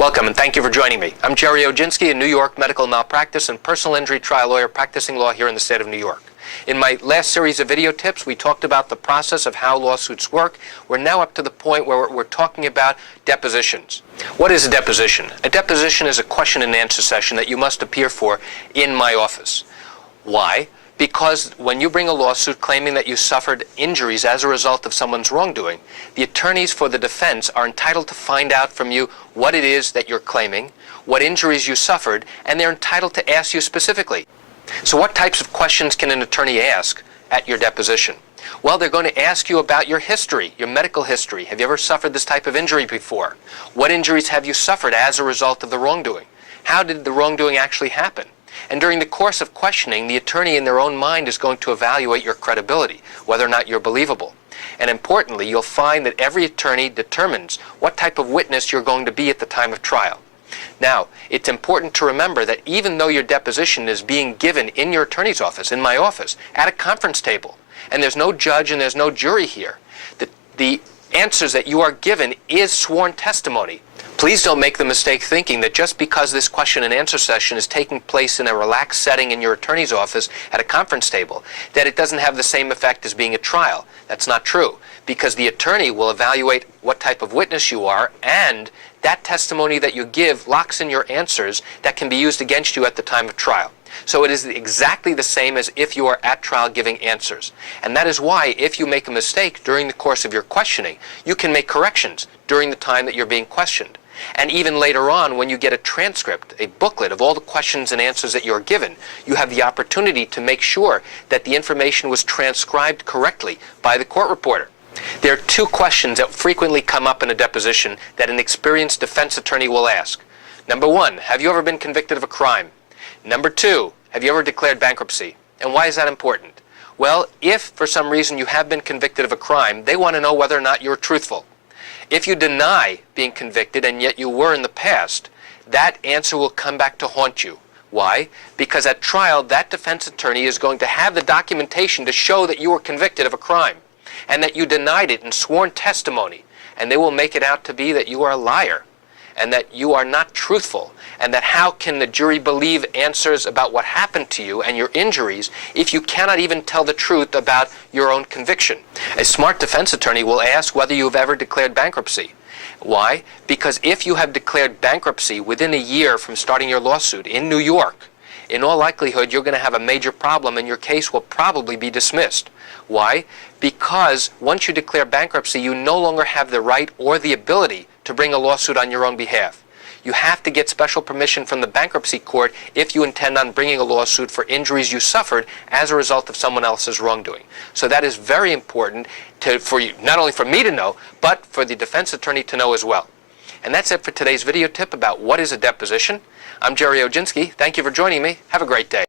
Welcome and thank you for joining me. I'm Gerry Oginski, a New York medical malpractice and personal injury trial lawyer practicing law here in the state of New York. In my last series of video tips, we talked about the process of how lawsuits work. We're now up to the point where we're talking about depositions. What is a deposition? A deposition is a question and answer session that you must appear for in my office. Why? Because when you bring a lawsuit claiming that you suffered injuries as a result of someone's wrongdoing, the attorneys for the defense are entitled to find out from you what it is that you're claiming, what injuries you suffered, and they're entitled to ask you specifically. So what types of questions can an attorney ask at your deposition? Well, they're going to ask you about your history, your medical history. Have you ever suffered this type of injury before? What injuries have you suffered as a result of the wrongdoing? How did the wrongdoing actually happen? And during the course of questioning, the attorney in their own mind is going to evaluate your credibility, whether or not you're believable. And importantly, you'll find that every attorney determines what type of witness you're going to be at the time of trial. Now, it's important to remember that even though your deposition is being given in your attorney's office, in my office, at a conference table, and there's no judge and there's no jury here, the answers that you are given is sworn testimony. Please don't make the mistake thinking that just because this question and answer session is taking place in a relaxed setting in your attorney's office at a conference table, that it doesn't have the same effect as being a trial. That's not true, because the attorney will evaluate what type of witness you are, and that testimony that you give locks in your answers that can be used against you at the time of trial. So it is exactly the same as if you are at trial giving answers. And that is why if you make a mistake during the course of your questioning, you can make corrections during the time that you're being questioned. And even later on, when you get a transcript, a booklet of all the questions and answers that you're given, you have the opportunity to make sure that the information was transcribed correctly by the court reporter. There are two questions that frequently come up in a deposition that an experienced defense attorney will ask. Number one, have you ever been convicted of a crime? Number two, have you ever declared bankruptcy? And why is that important? Well, if for some reason you have been convicted of a crime, they want to know whether or not you're truthful. If you deny being convicted and yet you were in the past, that answer will come back to haunt you. Why? Because at trial, that defense attorney is going to have the documentation to show that you were convicted of a crime and that you denied it in sworn testimony, and they will make it out to be that you are a liar and that you are not truthful, and that how can the jury believe answers about what happened to you and your injuries if you cannot even tell the truth about your own conviction? A smart defense attorney will ask whether you have ever declared bankruptcy. Why? Because if you have declared bankruptcy within a year from starting your lawsuit in New York, in all likelihood you're going to have a major problem and your case will probably be dismissed. Why? Because once you declare bankruptcy, you no longer have the right or the ability to bring a lawsuit on your own behalf. You have to get special permission from the bankruptcy court if you intend on bringing a lawsuit for injuries you suffered as a result of someone else's wrongdoing. So that is very important for you, not only for me to know, but for the defense attorney to know as well. And that's it for today's video tip about what is a deposition. I'm Gerry Oginski. Thank you for joining me. Have a great day.